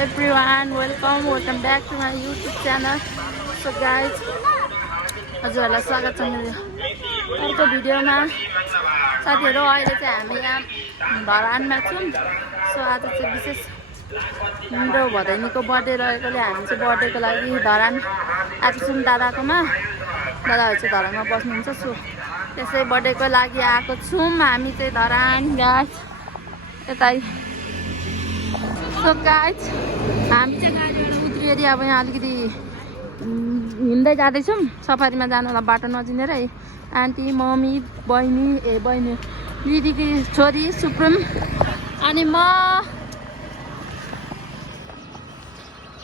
everyone, welcome back to my YouTube channel. So guys, हजुरहरुलाई स्वागत छ मेरो अर्को भिडियोमा। साथीहरु अहिले चाहिँ हामी यहाँ धरानमा छौं। सो आज चाहिँ विशेष मेरो भदैनीको बर्थडे रहेकोले हामी चाहिँ बर्थडेको लागि धरान आएको छौं दादाकोमा। दादाहरु चाहिँ धरानमा बस्नुहुन्छ। सो त्यसै बर्थडेको लागि आएको छौं हामी चाहिँ धरान गाइस यतै। सो गाइस हामी चाहिँ गाडीबाट उत्रिएर अब यहाँ अलिकति हिँड्दै जाँदैछौँ। सफारीमा जानुलाई बाटो नचिनेर है। आन्टी मम्मी बहिनी दिदीकी छोरी सुप्रिम अनि म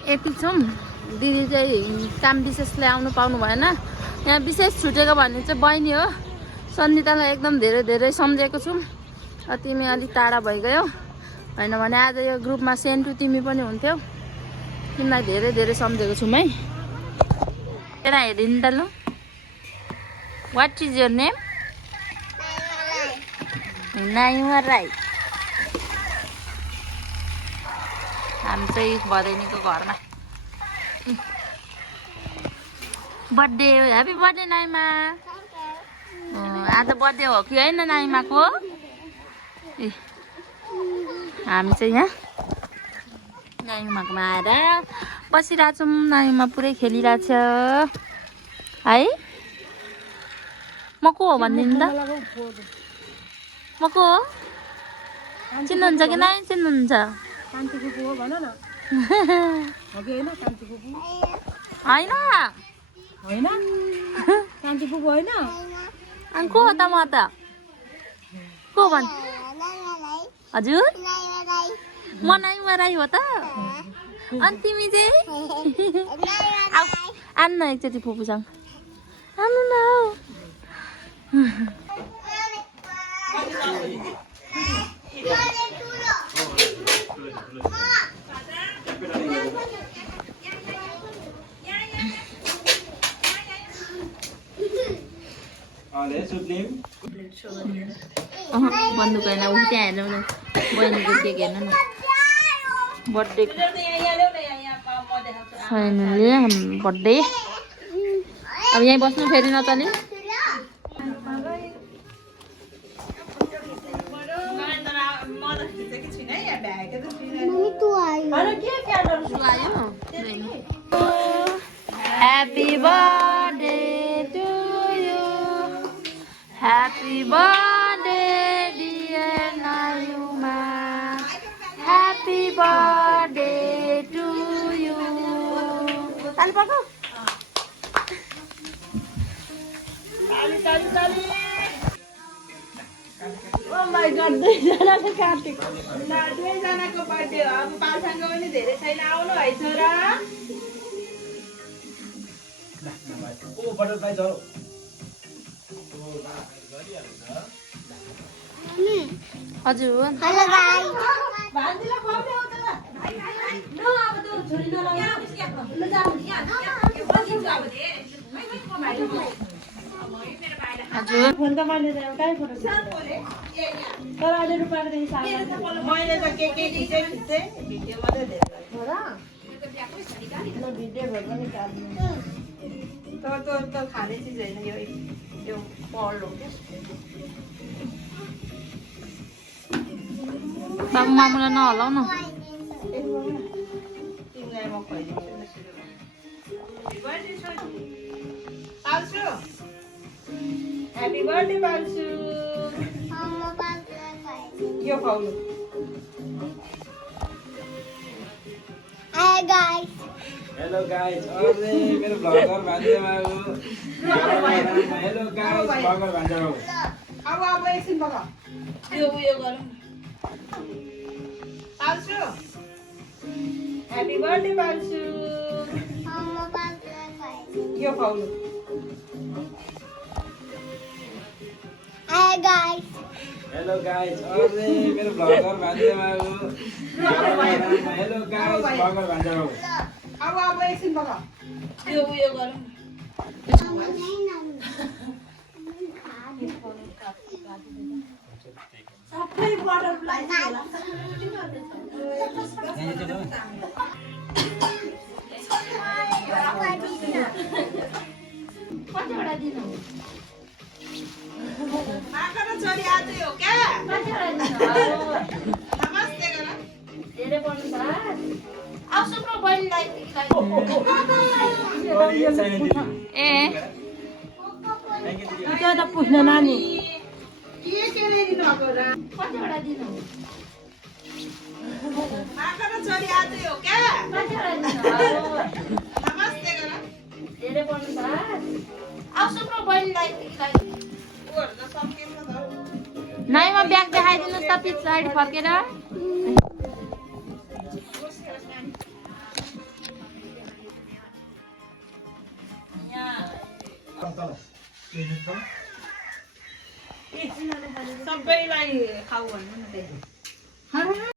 यति छौँ। दिदी चाहिँ काम विशेषले आउनु पाउनु भएन। यहाँ विशेष छुटेको भन्ने चाहिँ बहिनी हो। सन्दितालाई एकदम धेरै सम्झेको छु। तिमी अलिक टाढा भइगयौ हैन भने आज यो ग्रुपमा सेन्टु तिमी पनि हुन्थ्यौ। तिमीलाई धेरै सम्झेको छु है। एरा हेरिन् त ल। What is your name? Naima Rai. हामी चाहिँ भदैनीको घरमा बर्थडे। Happy birthday Naima. आज बर्थडे हो कि हैन नाइमाको? हामी चाहिँ यहाँ नाइमाकोमा आएर बसिरहेछौँ। नाइमा पुरै खेलिरहेछ है। म को हो भनिदिनु त। म को हो चिन्नुहुन्छ कि नाइ चिन्नुहुन्छ? कान्ति फुपू हो भन न। हो कि हैन कान्ति फुपू? हैन हैन कान्ति फुपू हैन। अनि को हो त? म त को भन्? हजुर म नाइमा राई हो त। अनि तिमी चाहिँ आउनु न एकचोटि फुपूसँग आउनु न। बन्दुक होइन उ त्यहाँ हेर्नु न बहिनीको केक हेर्नु न। बर्थडे बर्थडे अब यहीँ बस्नु फेरि नचले। Happy birthday to you. Happy birthday dear Naima. Happy birthday to you. Tali pakai. Tali. Oh my god, दुईजनाले काटेको। दुईजनाको बर्थडे हो। अब पालसँग पनि धेरै छैन आउनु है छोरा। ओ बटरफ्लाई छ। हजुर हेलो गाइस। भान्जीलाई खुवाउने हो त ल। न अब त्यो छोरी नलाउ। ल जाऊ नि यहाँ। हजुर फोन त मैले त एउटै फोटो खिच्छु। तर अहिले रुपाले देखि सानो मैले त के खिच्दै भिडियो मात्रै धेरै हो र। ल भिडियो भएर पनि काट्नु। त खाने चिज हैन यो पल हो के। बाबु मामुलाई नहलाउ न। तिमीलाई म खुवाइदिन्छु न सुरु। ह्यापी बर्थडे छोरी। पाल्छु। ह्यापी बर्थडे पाल्छु। यो खाउनु। Hi guys. Hello guys. अरे मेरो भ्लगर भान्जा बाबु। हेलो गाइस भ्लगर भान्जा बाबु। अब एकछिन बगा। यो गरौँ। पाल्छु। ह्यापी बर्थडे पाल्छु। यो खाउनु। Hi guys. Hello guys. अरे मेरो भ्लगर भान्जा बाबु। हेलो गाइस भ्लगर भान्जा बाबु। अब एकछिन बगा। यो गरौँ। सबै बटरफ्लाई कतिवटा दिनु छोरी आज हो क्या कतिवटा दिनु नमस्ते गर धेरै पर्नु छ आउँछु न बहिनीलाई ए त्यो त पुग्न नानी के दिनु भएको र कतिवटा दिनु छोरी आज हो क्या कतिवटा दिनु नमस्ते गर धेरै पर्नु छ आउँछु न बहिनीलाई ऊहरु त सकिएन त नाइमा ब्याग देखाइदिनुहोस् त पछाडि फर्केर सबैलाई खाऊ भन्नु न त्यही